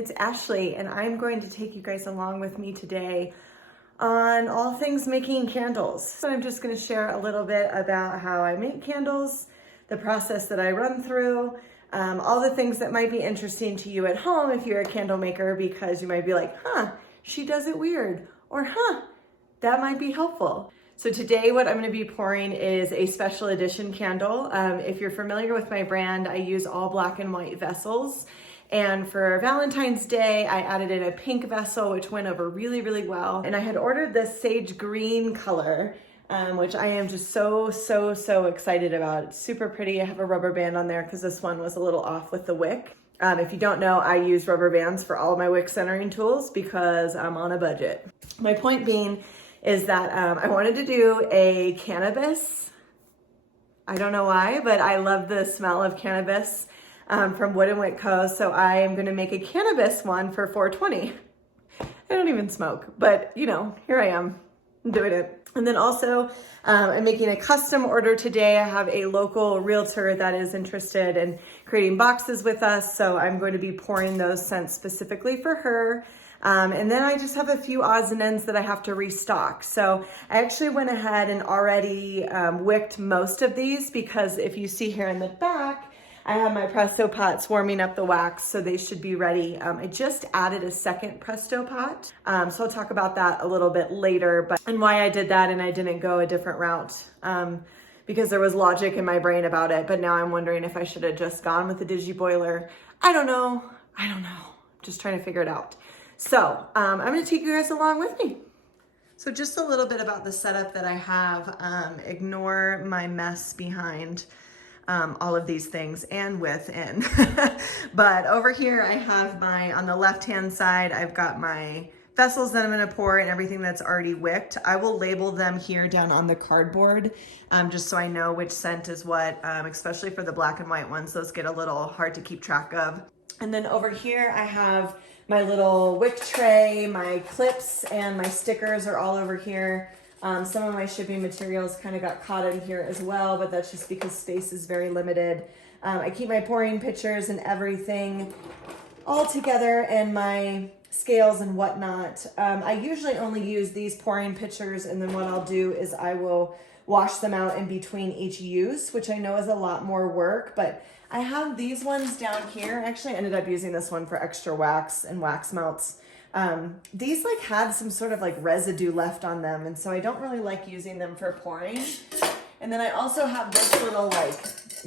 it's Ashley, and I'm going to take you guys along with me today on all things making candles. So I'm just going to share a little bit about how I make candles, the process that I run through, all the things that might be interesting to you at home if you're a candle maker, because you might be like, she does it weird, or that might be helpful. So today what I'm going to be pouring is a special edition candle. If you're familiar with my brand, I use all black and white vessels. And for Valentine's Day, I added in a pink vessel, which went over really, really well. And I had ordered this sage green color, which I am just so excited about. It's super pretty. I have a rubber band on there because this one was a little off with the wick. If you don't know, I use rubber bands for all of my wick centering tools because I'm on a budget. My point being is that I wanted to do a cannabis. I don't know why, but I love the smell of cannabis from Wood & Wick Co. So I am gonna make a cannabis one for 420. I don't even smoke, but you know, here I am, I'm doing it. And then also, I'm making a custom order today. I have a local realtor that is interested in creating boxes with us. So I'm going to be pouring those scents specifically for her. And then I just have a few odds and ends that I have to restock. So I actually went ahead and already wicked most of these, because if you see here in the back, I have my Presto pots warming up the wax, so they should be ready. I just added a second Presto pot. So I'll talk about that a little bit later, and why I did that and I didn't go a different route. Because there was logic in my brain about it, but now I'm wondering if I should have just gone with the DigiBoiler. I don't know. Just trying to figure it out. So I'm gonna take you guys along with me. So just a little bit about the setup that I have. Ignore my mess behind all of these things and within. But over here I have on the left-hand side, I've got my vessels that I'm gonna pour and everything that's already wicked. I will label them here down on the cardboard, just so I know which scent is what, especially for the black and white ones. Those get a little hard to keep track of. And then over here I have my little wick tray, my clips and my stickers are all over here. Some of my shipping materials kind of got caught in here as well, but that's just because space is very limited. I keep my pouring pitchers and everything all together, and my scales and whatnot. I usually only use these pouring pitchers, and then what I'll do is I will wash them out in between each use, which I know is a lot more work, but I have these ones down here. Actually, I ended up using this one for extra wax and wax melts. These like had some sort of like residue left on them, and so I don't really like using them for pouring. And then I also have this little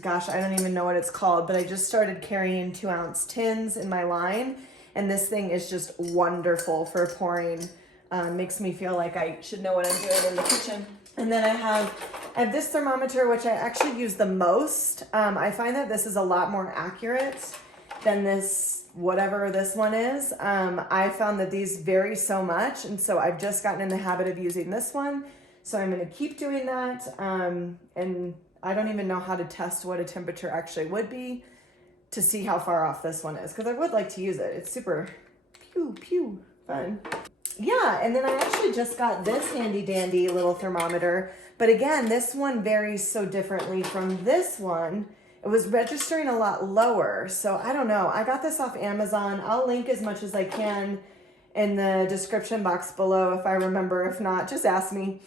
gosh, I don't even know what it's called, but I just started carrying 2-ounce tins in my line, and this thing is just wonderful for pouring. Makes me feel like I should know what I'm doing in the kitchen. And then I have this thermometer, which I actually use the most. I find that this is a lot more accurate than this, whatever this one is. I found that these vary so much, and so I've just gotten in the habit of using this one. So I'm gonna keep doing that. And I don't even know how to test what a temperature actually would be to see how far off this one is, because I would like to use it. It's super fun. Yeah, and then I actually just got this handy dandy little thermometer, but again, this one varies so differently from this one. It was registering a lot lower, so I don't know. I got this off Amazon. I'll link as much as I can in the description box below if I remember. If not, just ask me.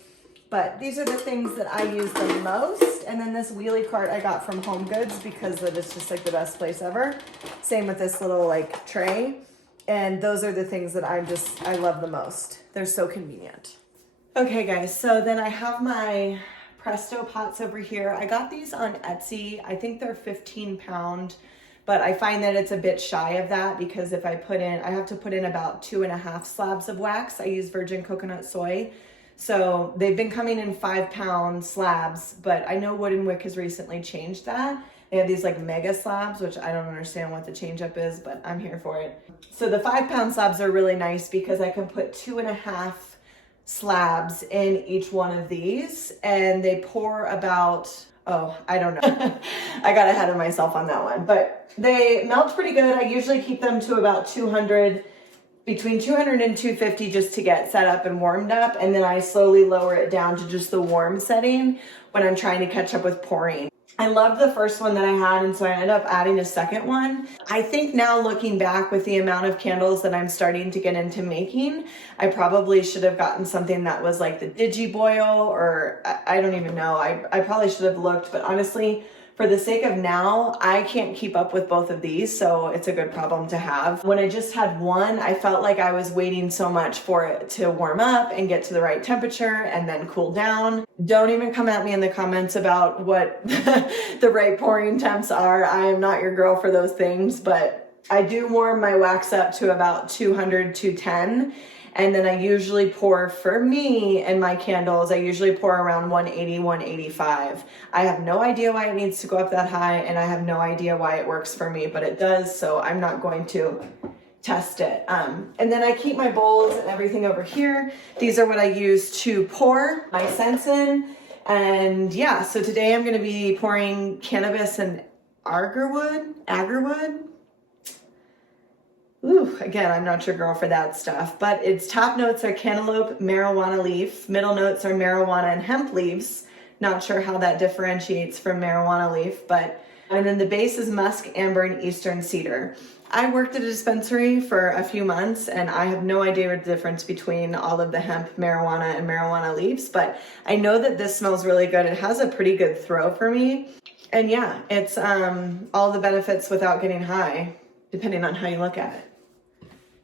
But these are the things that I use the most. And then this wheelie cart I got from Home Goods because that is just like the best place ever. Same with this little like tray. And those are the things that I love the most. They're so convenient. Okay guys, so then I have my Presto pots over here. I got these on Etsy. I think they're 15 pound, but I find that it's a bit shy of that because if I have to put in about 2.5 slabs of wax. I use virgin coconut soy. So they've been coming in 5-pound slabs, but I know Wood & Wick has recently changed that. They have these like mega slabs, which I don't understand what the change up is, but I'm here for it. So the 5-pound slabs are really nice because I can put 2.5 slabs in each one of these, and they pour about, I don't know. I got ahead of myself on that one, but they melt pretty good. I usually keep them to about 200, between 200 and 250 just to get set up and warmed up. And then I slowly lower it down to just the warm setting when I'm trying to catch up with pouring. I loved the first one that I had, and so I ended up adding a second one. I think now looking back with the amount of candles that I'm starting to get into making, I probably should have gotten something that was like the Digiboil, or I don't even know. I probably should have looked, but honestly, for the sake of now, I can't keep up with both of these, so it's a good problem to have. When I just had one, I felt like I was waiting so much for it to warm up and get to the right temperature and then cool down. Don't even come at me in the comments about what the right pouring temps are. I am not your girl for those things, but I do warm my wax up to about 200, 210. And then I usually pour, for me and my candles, I usually pour around 180, 185. I have no idea why it needs to go up that high, and I have no idea why it works for me, but it does, so I'm not going to test it. And then I keep my bowls and everything over here. These are what I use to pour my scents in. And yeah, so today I'm gonna be pouring cannabis and agarwood. Ooh, again, I'm not your girl for that stuff, but its top notes are cantaloupe, marijuana leaf. Middle notes are marijuana and hemp leaves. Not sure how that differentiates from marijuana leaf, and then the base is musk, amber, and eastern cedar. I worked at a dispensary for a few months, and I have no idea what the difference between all of the hemp, marijuana, and marijuana leaves, but I know that this smells really good. It has a pretty good throw for me. And yeah, it's all the benefits without getting high, depending on how you look at it.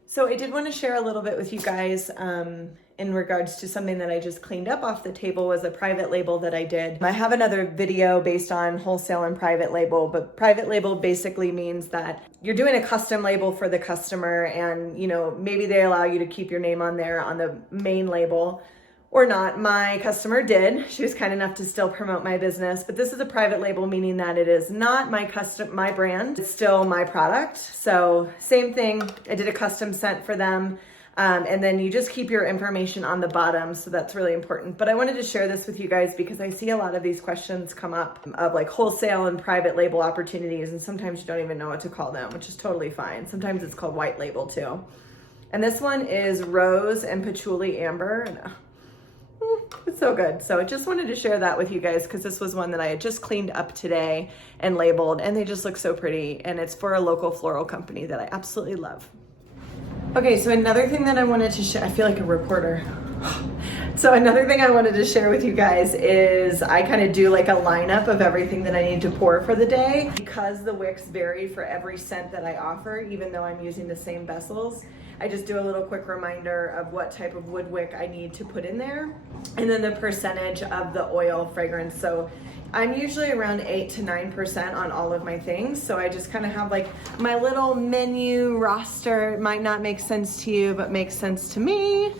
So I did want to share a little bit with you guys in regards to something that I just cleaned up off the table. Was a private label that I did. I have another video based on wholesale and private label, but private label basically means that you're doing a custom label for the customer, and maybe they allow you to keep your name on there on the main label or not. My customer did. She was kind enough to still promote my business, but this is a private label, meaning that it is not my brand. It's still my product. So same thing. I did a custom scent for them. And then you just keep your information on the bottom. So that's really important. But I wanted to share this with you guys because I see a lot of these questions come up of like wholesale and private label opportunities. And sometimes you don't even know what to call them, which is totally fine. Sometimes it's called white label too. And this one is rose and patchouli amber. It's so good. So I just wanted to share that with you guys because this was one that I had just cleaned up today and labeled, and they just look so pretty. And it's for a local floral company that I absolutely love. Okay, so another thing that I wanted to share, I feel like a reporter. So another thing I wanted to share with you guys is I kind of do like a lineup of everything that I need to pour for the day. Because the wicks vary for every scent that I offer, even though I'm using the same vessels, I just do a little quick reminder of what type of wood wick I need to put in there, and then the percentage of the oil fragrance. So I'm usually around 8 to 9% on all of my things. So I just kind of have like my little menu roster. It might not make sense to you, but makes sense to me.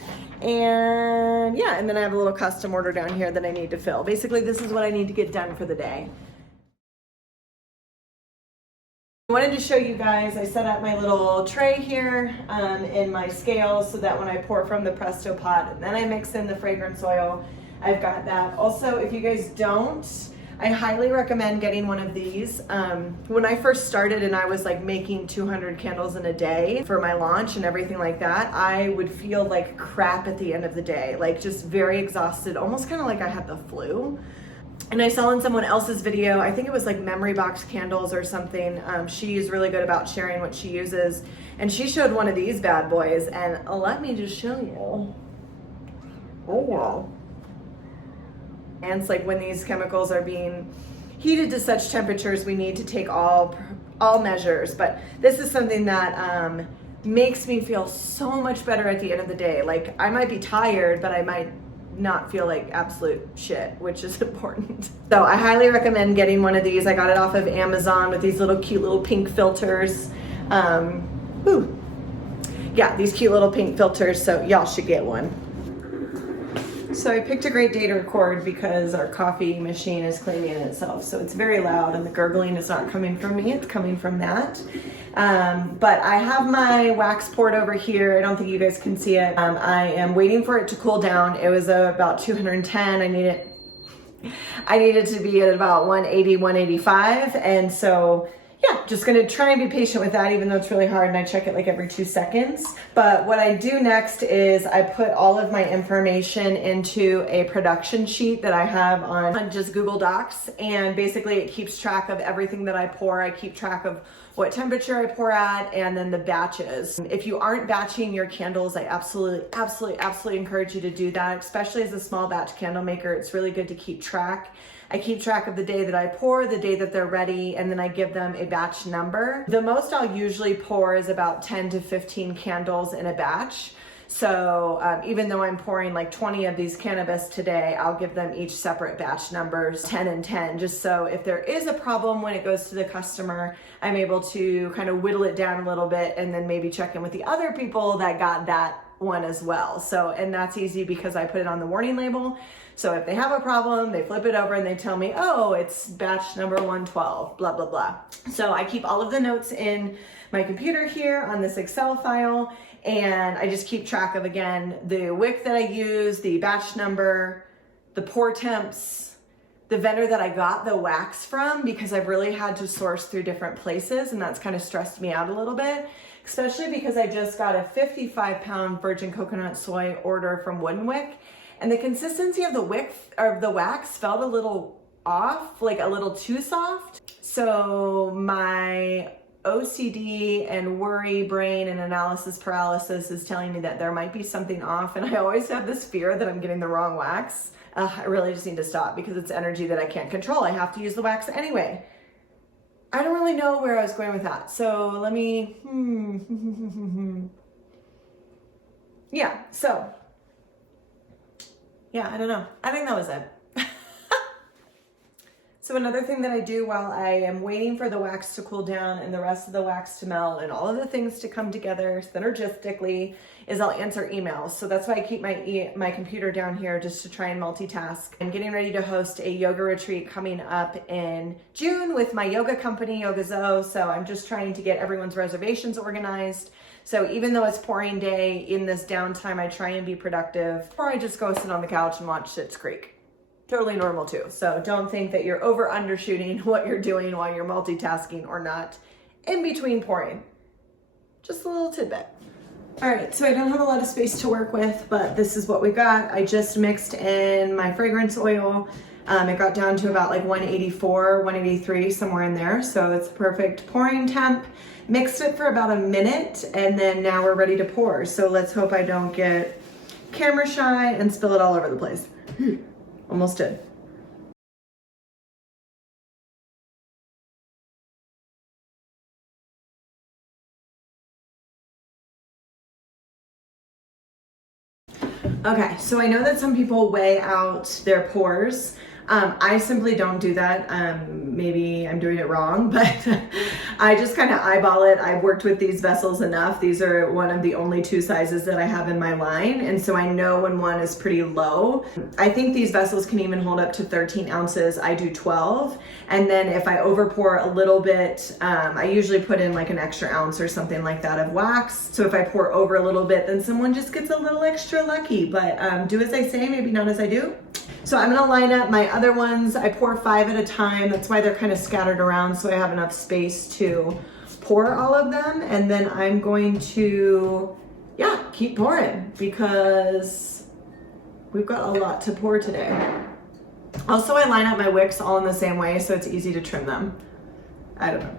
And yeah, and then I have a little custom order down here that I need to fill. Basically, this is what I need to get done for the day. I wanted to show you guys, I set up my little tray here in my scale so that when I pour from the Presto pot and then I mix in the fragrance oil, I've got that. Also, if you guys don't, I highly recommend getting one of these. When I first started and I was like making 200 candles in a day for my launch and everything like that, I would feel like crap at the end of the day, like just very exhausted, almost kind of like I had the flu. And I saw in someone else's video, I think it was like Memory Box Candles or something. She's really good about sharing what she uses. And she showed one of these bad boys, and let me just show you. Oh wow. And it's like when these chemicals are being heated to such temperatures, we need to take all measures. But this is something that makes me feel so much better at the end of the day. Like I might be tired, but I might not feel like absolute shit, which is important. So I highly recommend getting one of these. I got it off of Amazon with these little cute little pink filters. Yeah, these cute little pink filters, so y'all should get one. So I picked a great day to record because our coffee machine is cleaning itself. So it's very loud and the gurgling is not coming from me, it's coming from that. But I have my wax poured over here. I don't think you guys can see it. I am waiting for it to cool down. It was about 210. I need it to be at about 180, 185. And so yeah, just gonna try and be patient with that, even though it's really hard and I check it like every 2 seconds. But what I do next is I put all of my information into a production sheet that I have on just Google Docs. And basically it keeps track of everything that I pour. I keep track of what temperature I pour at, and then the batches. If you aren't batching your candles, I absolutely encourage you to do that, especially as a small batch candle maker. It's really good to keep track. I keep track of the day that I pour, the day that they're ready, and then I give them a batch number. The most I'll usually pour is about 10 to 15 candles in a batch. So even though I'm pouring like 20 of these cannabis today, I'll give them each separate batch numbers, 10 and 10, just so if there is a problem when it goes to the customer, I'm able to kind of whittle it down a little bit and then maybe check in with the other people that got that one as well. So, and that's easy because I put it on the warning label. So if they have a problem, they flip it over and they tell me, oh, it's batch number 112, blah, blah, blah. So I keep all of the notes in my computer here on this Excel file, and I just keep track of, again, the wick that I use, the batch number, the pour temps, the vendor that I got the wax from, because I've really had to source through different places, and that's kind of stressed me out a little bit, especially because I just got a 55-pound virgin coconut soy order from Wooden Wick, and the consistency of the wick or the wax felt a little off, like a little too soft. So my OCD and worry brain and analysis paralysis is telling me that there might be something off, and I always have this fear that I'm getting the wrong wax. I really just need to stop because it's energy that I can't control. I have to use the wax anyway. I don't really know where I was going with that. So let me, yeah, so, yeah, I don't know. I think that was it. So another thing that I do while I am waiting for the wax to cool down and the rest of the wax to melt and all of the things to come together synergistically is I'll answer emails. So that's why I keep my computer down here, just to try and multitask. I'm getting ready to host a yoga retreat coming up in June with my yoga company, Yoga Zo. So I'm just trying to get everyone's reservations organized. So even though it's pouring day, in this downtime, I try and be productive, or I just go sit on the couch and watch Schitt's Creek. Totally normal too. So don't think that you're over undershooting what you're doing while you're multitasking or not in between pouring. Just a little tidbit. All right, so I don't have a lot of space to work with, but this is what we got. I just mixed in my fragrance oil. It got down to about like 184, 183, somewhere in there. So it's perfect pouring temp. Mixed it for about a minute, and then now we're ready to pour. So let's hope I don't get camera shy and spill it all over the place. Almost did. Okay, so I know that some people weigh out their pours. I simply don't do that. Maybe I'm doing it wrong, but I just kind of eyeball it. I've worked with these vessels enough. These are one of the only 2 sizes that I have in my line, and so I know when one is pretty low. I think these vessels can even hold up to 13 ounces. I do 12, and then if I over pour a little bit, I usually put in like an extra ounce or something like that of wax. So if I pour over a little bit, then someone just gets a little extra lucky, but do as I say, maybe not as I do. So I'm gonna line up my other ones. I pour 5 at a time. That's why they're kind of scattered around, so I have enough space to pour all of them. And then I'm going to, yeah, keep pouring because we've got a lot to pour today. Also, I line up my wicks all in the same way, so it's easy to trim them. I don't know.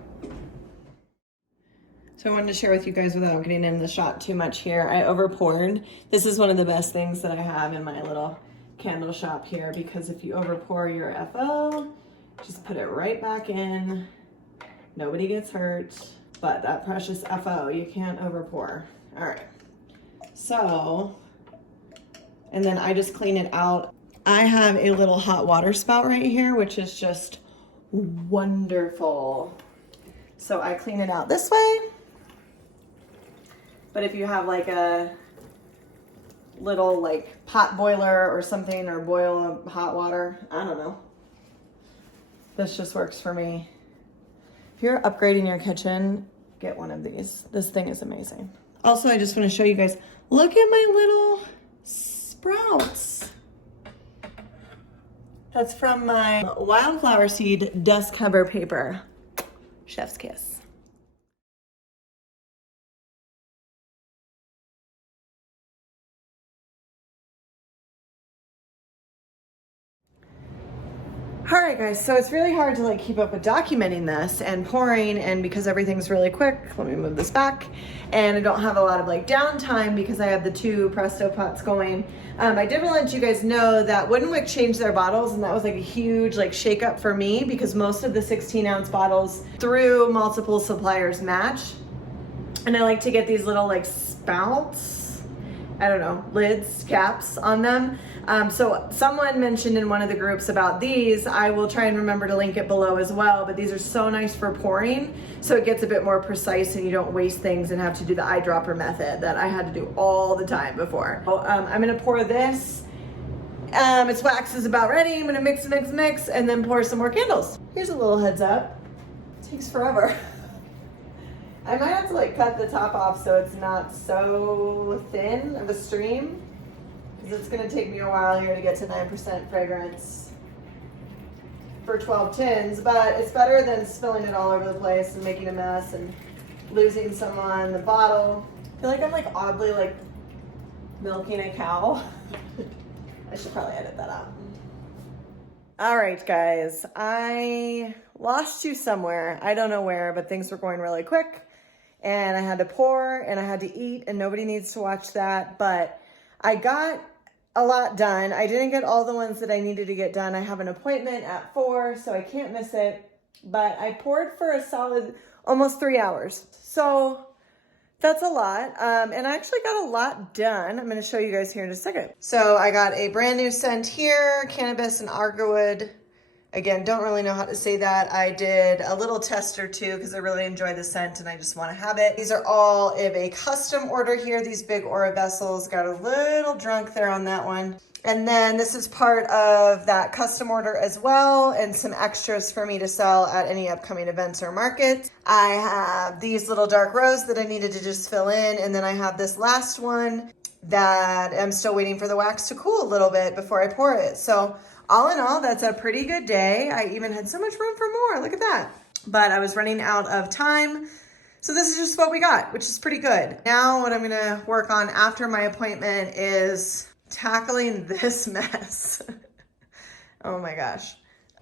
So I wanted to share with you guys without getting in the shot too much here. I over poured. This is one of the best things that I have in my little candle shop here, because if you over pour your FO, just put it right back in. Nobody gets hurt, but that precious FO, you can't over pour. All right, so, and then I just clean it out. I have a little hot water spout right here, which is just wonderful. So I clean it out this way, but if you have like a little like pot boiler or something, or boil hot water, I don't know, this just works for me. If you're upgrading your kitchen, get one of these. This thing is amazing. Also, I just want to show you guys, look at my little sprouts. That's from my wildflower seed dust cover paper. Chef's kiss. All right, guys, so it's really hard to like keep up with documenting this and pouring, and because everything's really quick, let me move this back, and I don't have a lot of like downtime because I have the 2 Presto pots going. I did want to let you guys know that Woodenwick changed their bottles, and that was like a huge like shake up for me because most of the 16-ounce bottles through multiple suppliers match, and I like to get these little like spouts, I don't know, lids, caps on them. So someone mentioned in one of the groups about these. I will try and remember to link it below as well, but these are so nice for pouring, so it gets a bit more precise and you don't waste things and have to do the eyedropper method that I had to do all the time before. I'm gonna pour this. Its wax is about ready. I'm gonna mix, and then pour some more candles. Here's a little heads up. It takes forever. I might have to like cut the top off so it's not so thin of a stream, because it's gonna take me a while here to get to 9% fragrance for 12 tins, but it's better than spilling it all over the place and making a mess and losing some on the bottle. I feel like I'm like oddly like milking a cow. I should probably edit that out. All right, guys, I lost you somewhere. I don't know where, but things were going really quick and I had to pour and I had to eat, and nobody needs to watch that, but I got a lot done. I didn't get all the ones that I needed to get done. I have an appointment at 4, so I can't miss it, but I poured for a solid almost 3 hours. So that's a lot. And I actually got a lot done. I'm gonna show you guys here in a second. So I got a brand new scent here, cannabis and agarwood. Again, don't really know how to say that. I did a little test or two because I really enjoy the scent and I just want to have it. These are all of a custom order here. These big Aura vessels. Got a little drunk there on that one. And then this is part of that custom order as well, and some extras for me to sell at any upcoming events or markets. I have these little dark rose that I needed to just fill in, and then I have this last one that I'm still waiting for the wax to cool a little bit before I pour it. So all in all, that's a pretty good day. I even had so much room for more, look at that. But I was running out of time. So this is just what we got, which is pretty good. Now what I'm gonna work on after my appointment is tackling this mess. Oh my gosh.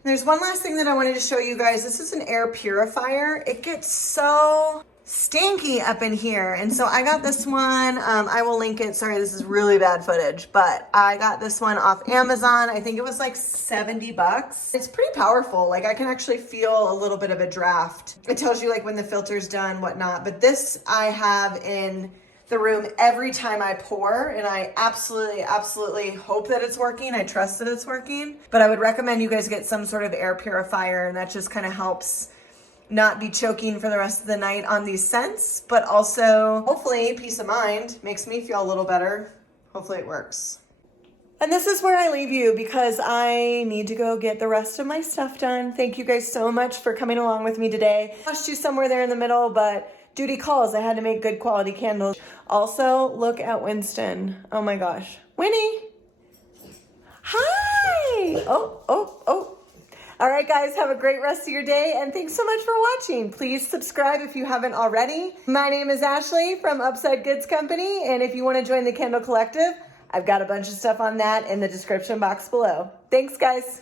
There's one last thing that I wanted to show you guys. This is an air purifier. It gets so stinky up in here. And so I got this one. I will link it. Sorry, this is really bad footage, but I got this one off Amazon. I think it was like 70 bucks. It's pretty powerful. Like I can actually feel a little bit of a draft. It tells you like when the filter's done, whatnot. But this I have in the room every time I pour, and I absolutely hope that it's working. I trust that it's working, but I would recommend you guys get some sort of air purifier, and that just kind of helps not be choking for the rest of the night on these scents, but also hopefully peace of mind. Makes me feel a little better. Hopefully it works. And this is where I leave you because I need to go get the rest of my stuff done. Thank you guys so much for coming along with me today. I lost you somewhere there in the middle, but duty calls. I had to make good quality candles. Also, look at Winston. Oh my gosh. Winnie. Hi. Oh. All right, guys, have a great rest of your day, and thanks so much for watching. Please subscribe if you haven't already. My name is Ashley from Upside Goods Company, and if you want to join the Candle Collective, I've got a bunch of stuff on that in the description box below. Thanks, guys.